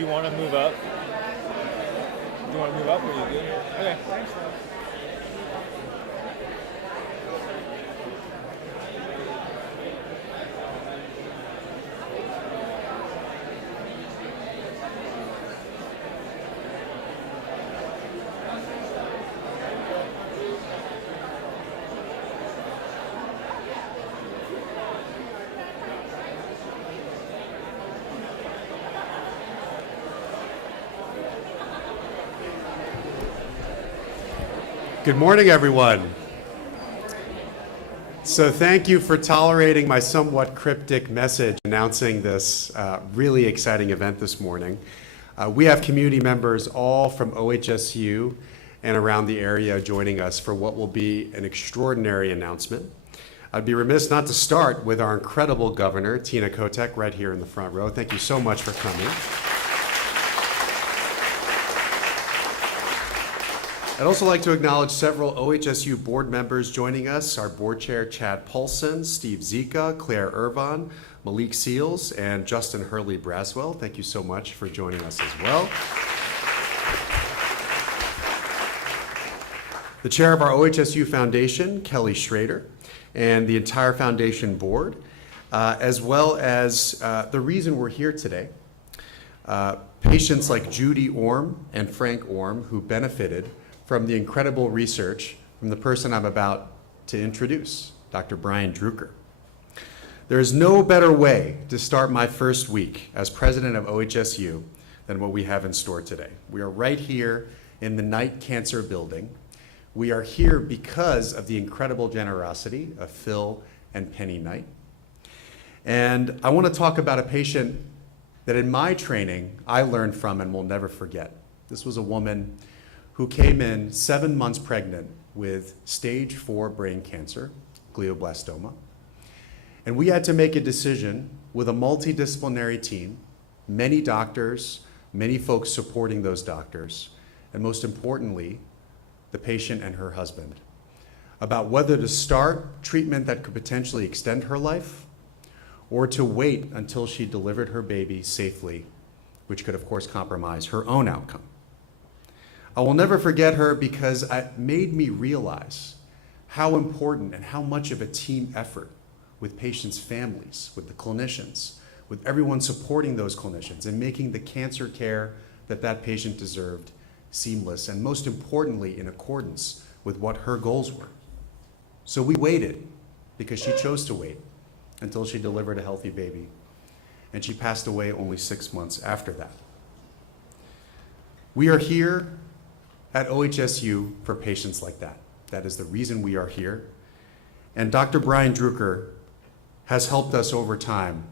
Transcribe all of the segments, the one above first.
you want to move up? Do you want to move up or are you good? Okay. Thanks. Good morning, everyone. So thank you for tolerating my somewhat cryptic message announcing this really exciting event this morning. We have community members all from OHSU and around the area joining us for what will be an extraordinary announcement. I'd be remiss not to start with our incredible governor, Tina Kotek, right here in the front row. Thank you so much for coming. I'd also like to acknowledge several OHSU board members joining us, our board chair, Chad Paulson, Steve Zika, Claire Irvine, Malik Seals, and Justin Hurley Braswell. Thank you so much for joining us as well. The chair of our OHSU Foundation, Kelly Schrader, and the entire foundation board, as well as the reason we're here today. Patients like Judy Orm and Frank Orm, who benefited from the incredible research from the person I'm about to introduce, Dr. Brian Drucker. There is no better way to start my first week as president of OHSU than what we have in store today. We are right here in the Knight Cancer Building. We are here because of the incredible generosity of Phil and Penny Knight. And I want to talk about a patient that in my training I learned from and will never forget. This was a woman who came in 7 months pregnant with stage 4 brain cancer, glioblastoma. And we had to make a decision with a multidisciplinary team, many doctors, many folks supporting those doctors, and most importantly, the patient and her husband, about whether to start treatment that could potentially extend her life or to wait until she delivered her baby safely, which could of course compromise her own outcome. I will never forget her because it made me realize how important and how much of a team effort with patients' families, with the clinicians, with everyone supporting those clinicians and making the cancer care that that patient deserved seamless and most importantly in accordance with what her goals were. So we waited because she chose to wait until she delivered a healthy baby, and she passed away only 6 months after that. We are here at OHSU for patients like that. That is the reason we are here. And Dr. Brian Drucker has helped us over time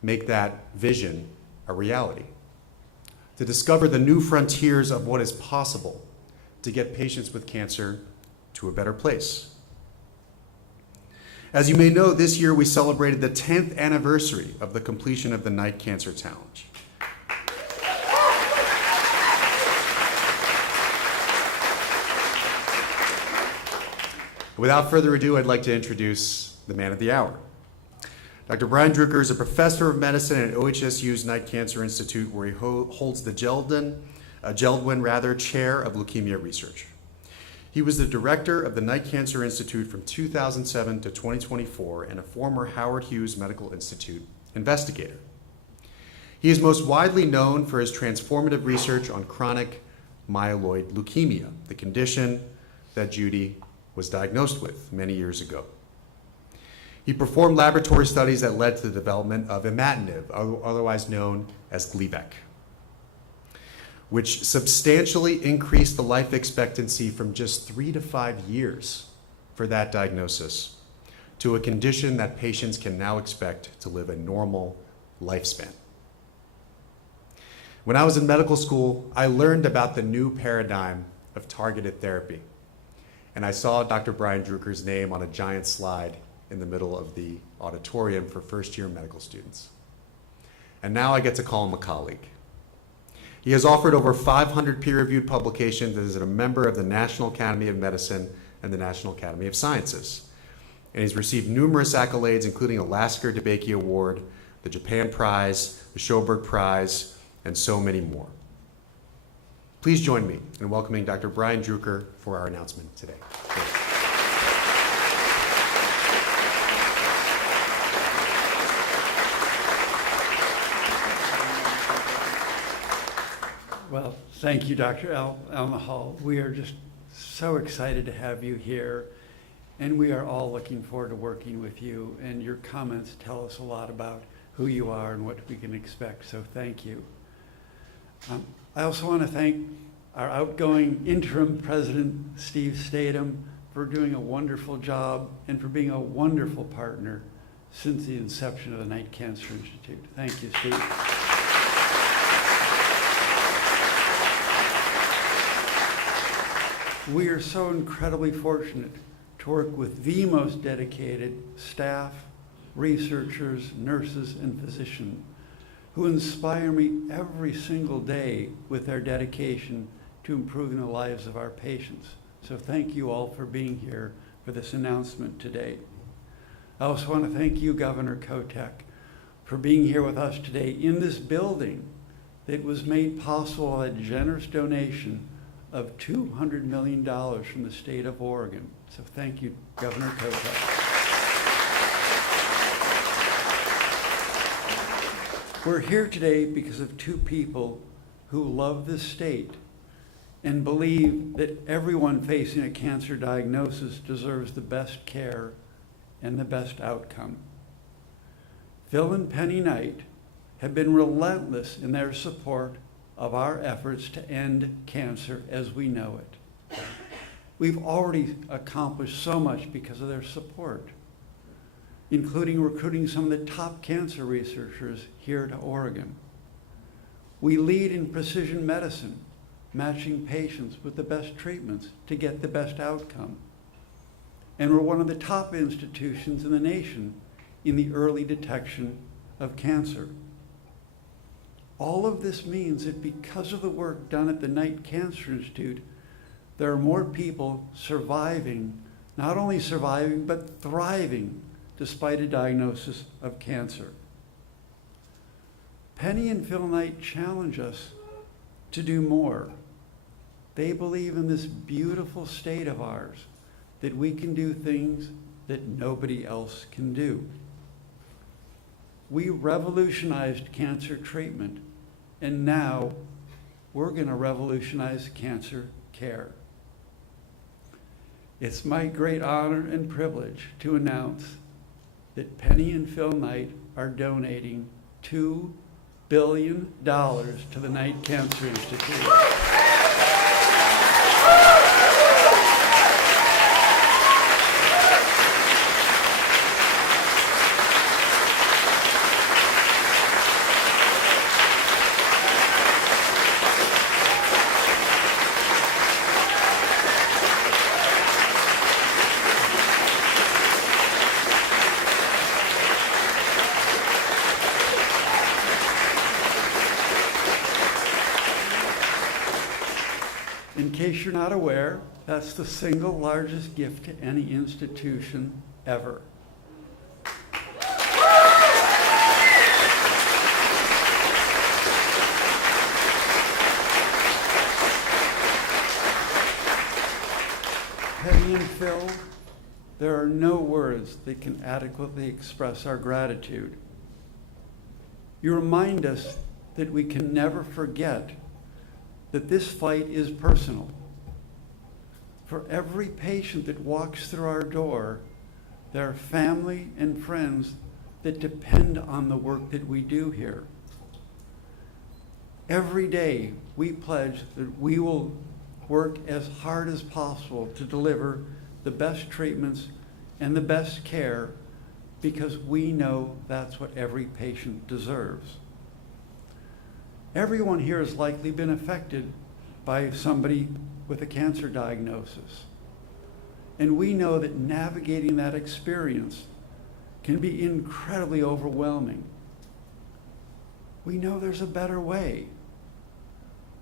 make that vision a reality, to discover the new frontiers of what is possible to get patients with cancer to a better place. As you may know, this year we celebrated the 10th anniversary of the completion of the Knight Cancer Challenge. Without further ado, I'd like to introduce the man of the hour. Dr. Brian Drucker is a professor of medicine at OHSU's Knight Cancer Institute, where he holds the Jeldwin Chair of Leukemia Research. He was the director of the Knight Cancer Institute from 2007 to 2024 and a former Howard Hughes Medical Institute investigator. He is most widely known for his transformative research on chronic myeloid leukemia, the condition that Judy was diagnosed with many years ago. He performed laboratory studies that led to the development of imatinib, otherwise known as Gleevec, which substantially increased the life expectancy from just 3 to 5 years for that diagnosis to a condition that patients can now expect to live a normal lifespan. When I was in medical school, I learned about the new paradigm of targeted therapy. And I saw Dr. Brian Drucker's name on a giant slide in the middle of the auditorium for first-year medical students. And now I get to call him a colleague. He has authored over 500 peer-reviewed publications and is a member of the National Academy of Medicine and the National Academy of Sciences. And he's received numerous accolades, including a Lasker DeBakey Award, the Japan Prize, the Schoberg Prize, and so many more. Please join me in welcoming Dr. Brian Drucker for our announcement today. Well, thank you, Dr. Almahal. We are just so excited to have you here, and we are all looking forward to working with you, and your comments tell us a lot about who you are and what we can expect, so thank you. I also want to thank our outgoing interim president, Steve Statham, for doing a wonderful job and for being a wonderful partner since the inception of the Knight Cancer Institute. Thank you, Steve. We are so incredibly fortunate to work with the most dedicated staff, researchers, nurses, and physicians who inspire me every single day with their dedication to improving the lives of our patients. So thank you all for being here for this announcement today. I also want to thank you, Governor Kotek, for being here with us today in this building that was made possible by a generous donation of $200 million from the state of Oregon. So thank you, Governor Kotek. We're here today because of two people who love this state and believe that everyone facing a cancer diagnosis deserves the best care and the best outcome. Phil and Penny Knight have been relentless in their support of our efforts to end cancer as we know it. We've already accomplished so much because of their support, including recruiting some of the top cancer researchers here to Oregon. We lead in precision medicine, matching patients with the best treatments to get the best outcome. And we're one of the top institutions in the nation in the early detection of cancer. All of this means that because of the work done at the Knight Cancer Institute, there are more people surviving, not only surviving, but thriving despite a diagnosis of cancer. Penny and Phil Knight challenge us to do more. They believe in this beautiful state of ours, that we can do things that nobody else can do. We revolutionized cancer treatment, and now we're going to revolutionize cancer care. It's my great honor and privilege to announce that Penny and Phil Knight are donating $2 billion to the Knight Cancer Institute. In case you're not aware, that's the single largest gift to any institution ever. Penny and Phil, there are no words that can adequately express our gratitude. You remind us that we can never forget that this fight is personal. For every patient that walks through our door, there are family and friends that depend on the work that we do here. Every day, we pledge that we will work as hard as possible to deliver the best treatments and the best care because we know that's what every patient deserves. Everyone here has likely been affected by somebody with a cancer diagnosis. And we know that navigating that experience can be incredibly overwhelming. We know there's a better way.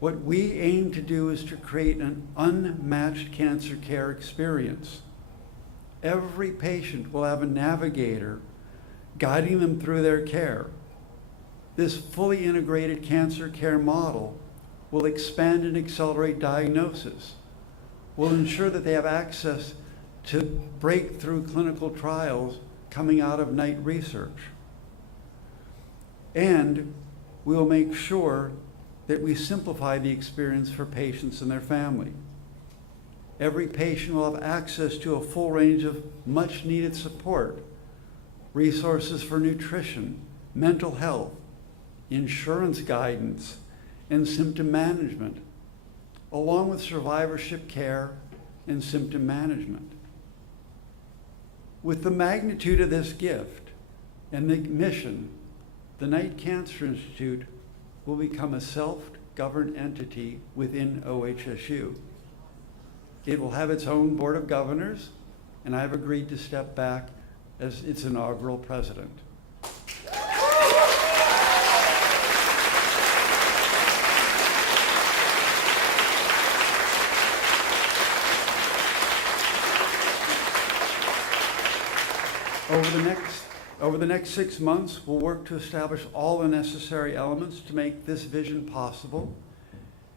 What we aim to do is to create an unmatched cancer care experience. Every patient will have a navigator guiding them through their care. This fully integrated cancer care model will expand and accelerate diagnosis, will ensure that they have access to breakthrough clinical trials coming out of Knight research. And we will make sure that we simplify the experience for patients and their family. Every patient will have access to a full range of much needed support, resources for nutrition, mental health, insurance guidance, and symptom management, along with survivorship care and symptom management. With the magnitude of this gift and the mission, the Knight Cancer Institute will become a self-governed entity within OHSU. It will have its own board of governors, and I've agreed to step back as its inaugural president. Over the next 6 months, we'll work to establish all the necessary elements to make this vision possible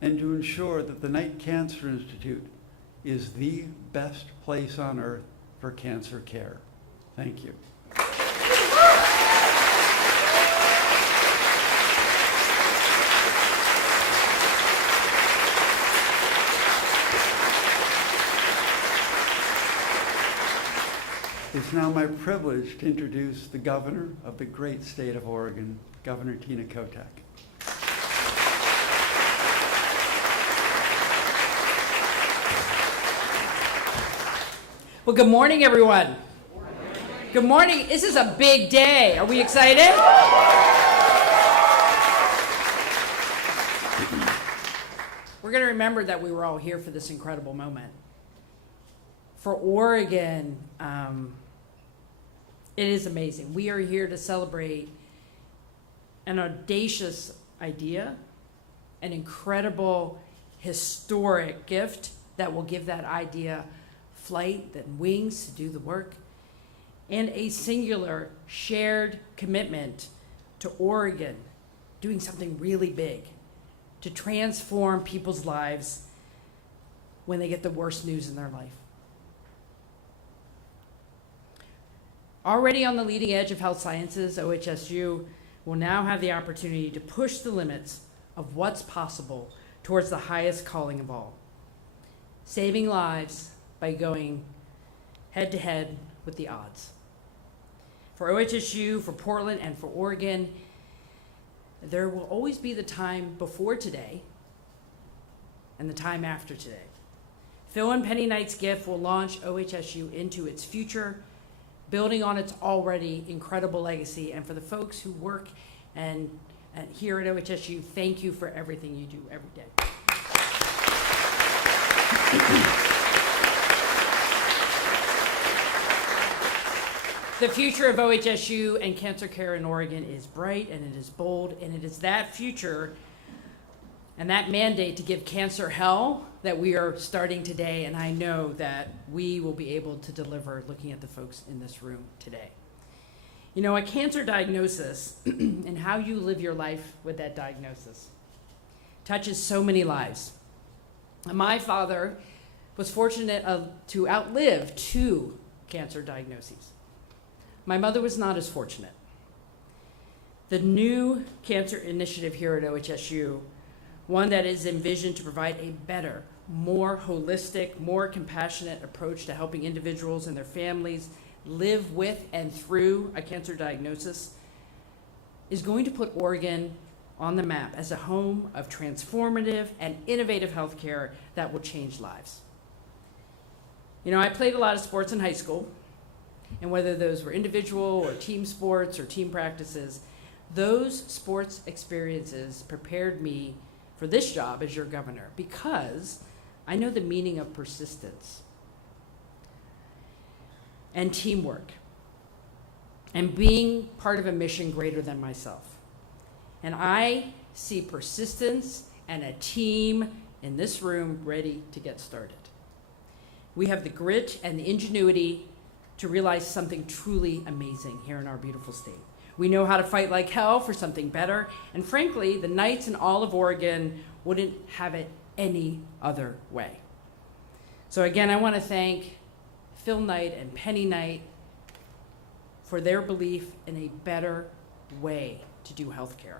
and to ensure that the Knight Cancer Institute is the best place on earth for cancer care. Thank you. It's now my privilege to introduce the governor of the great state of Oregon, Governor Tina Kotek. Well, good morning, everyone. Good morning. This is a big day. Are we excited? We're going to remember that we were all here for this incredible moment. For Oregon, it is amazing. We are here to celebrate an audacious idea, an incredible, historic gift that will give that idea flight and wings to do the work, and a singular shared commitment to Oregon doing something really big to transform people's lives when they get the worst news in their life. Already on the leading edge of health sciences, OHSU will now have the opportunity to push the limits of what's possible towards the highest calling of all, saving lives by going head-to-head with the odds. For OHSU, for Portland, and for Oregon, there will always be the time before today and the time after today. Phil and Penny Knight's gift will launch OHSU into its future, building on its already incredible legacy. And for the folks who work and here at OHSU, thank you for everything you do every day. The future of OHSU and cancer care in Oregon is bright, and it is bold, and it is that future and that mandate to give cancer hell that we are starting today, and I know that we will be able to deliver looking at the folks in this room today. You know, a cancer diagnosis and how you live your life with that diagnosis touches so many lives. My father was fortunate to outlive 2 cancer diagnoses. My mother was not as fortunate. The new cancer initiative here at OHSU, one that is envisioned to provide a better, more holistic, more compassionate approach to helping individuals and their families live with and through a cancer diagnosis, is going to put Oregon on the map as a home of transformative and innovative healthcare that will change lives. You know, I played a lot of sports in high school, and whether those were individual or team sports or team practices, those sports experiences prepared me for this job as your governor, because I know the meaning of persistence and teamwork and being part of a mission greater than myself. And I see persistence and a team in this room ready to get started. We have the grit and the ingenuity to realize something truly amazing here in our beautiful state. We know how to fight like hell for something better. And frankly, the Knights in all of Oregon wouldn't have it any other way. So again, I want to thank Phil Knight and Penny Knight for their belief in a better way to do healthcare.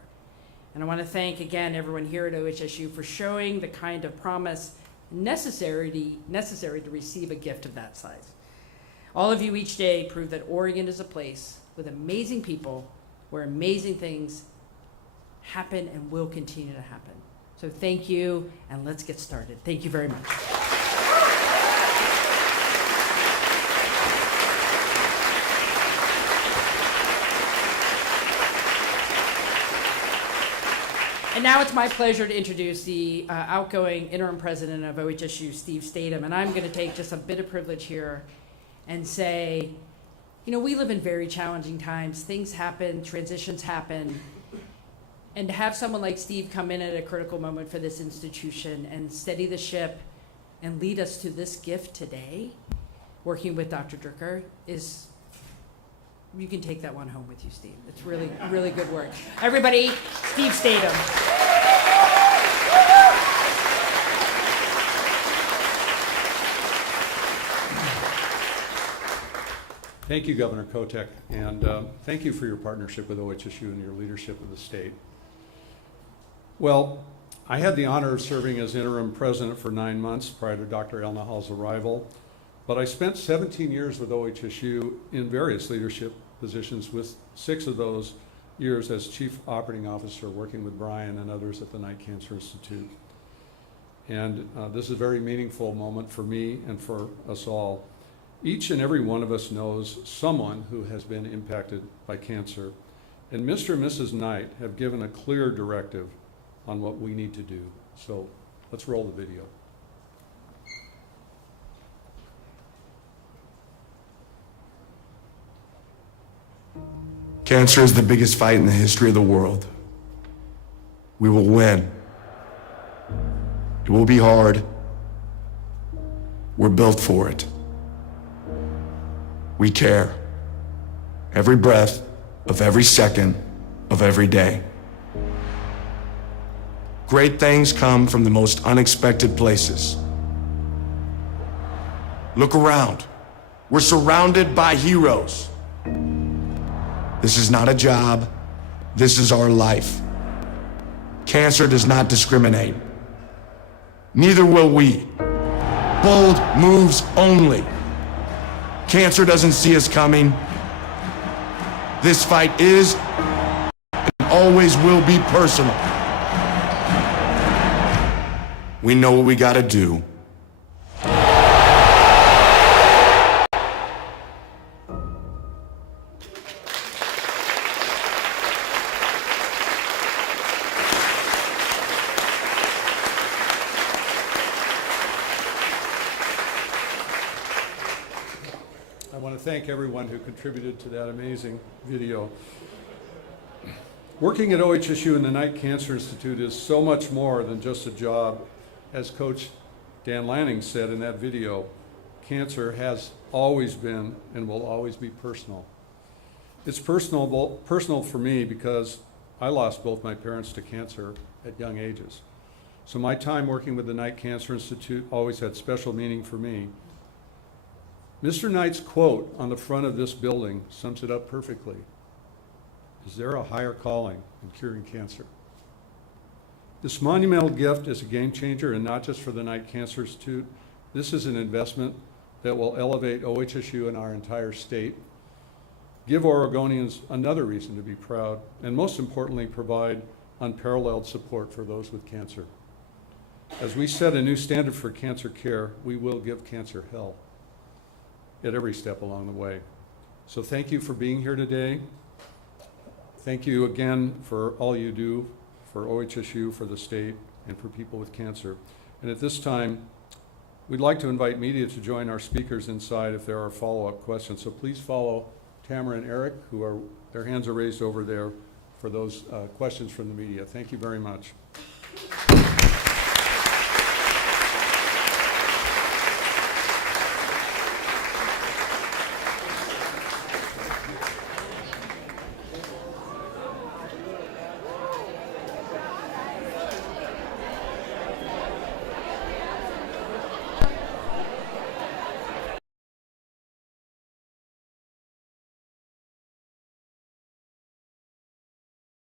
And I want to thank again everyone here at OHSU for showing the kind of promise necessary to receive a gift of that size. All of you each day prove that Oregon is a place with amazing people where amazing things happen and will continue to happen. So thank you, and let's get started. Thank you very much. And now it's my pleasure to introduce the outgoing interim president of OHSU, Steve Statham. And I'm going to take just a bit of privilege here and say, you know, we live in very challenging times. Things happen, transitions happen. And to have someone like Steve come in at a critical moment for this institution and steady the ship and lead us to this gift today, working with Dr. Drucker, is, you can take that one home with you, Steve. It's really, really good work. Everybody, Steve Statham. Thank you, Governor Kotek, and thank you for your partnership with OHSU and your leadership of the state. Well, I had the honor of serving as interim president for 9 months prior to Dr. Elna Hall's arrival, but I spent 17 years with OHSU in various leadership positions, with 6 of those years as chief operating officer, working with Brian and others at the Knight Cancer Institute. And this is a very meaningful moment for me and for us all. Each and every one of us knows someone who has been impacted by cancer, and Mr. and Mrs. Knight have given a clear directive on what we need to do. So let's roll the video. Cancer is the biggest fight in the history of the world. We will win. It will be hard. We're built for it. We care. Every breath of every second of every day. Great things come from the most unexpected places. Look around. We're surrounded by heroes. This is not a job. This is our life. Cancer does not discriminate. Neither will we. Bold moves only. Cancer doesn't see us coming. This fight is and always will be personal. We know what we gotta do. I want to thank everyone who contributed to that amazing video. Working at OHSU and the Knight Cancer Institute is so much more than just a job. As Coach Dan Lanning said in that video, cancer has always been and will always be personal. It's personal for me because I lost both my parents to cancer at young ages. So my time working with the Knight Cancer Institute always had special meaning for me. Mr. Knight's quote on the front of this building sums it up perfectly. Is there a higher calling in curing cancer? This monumental gift is a game changer, and not just for the Knight Cancer Institute. This is an investment that will elevate OHSU and our entire state, give Oregonians another reason to be proud, and most importantly, provide unparalleled support for those with cancer. As we set a new standard for cancer care, we will give cancer hell at every step along the way. So thank you for being here today. Thank you again for all you do for OHSU, for the state, and for people with cancer. And at this time, we'd like to invite media to join our speakers inside if there are follow-up questions. So please follow Tamara and Eric, their hands are raised over there for those questions from the media. Thank you very much.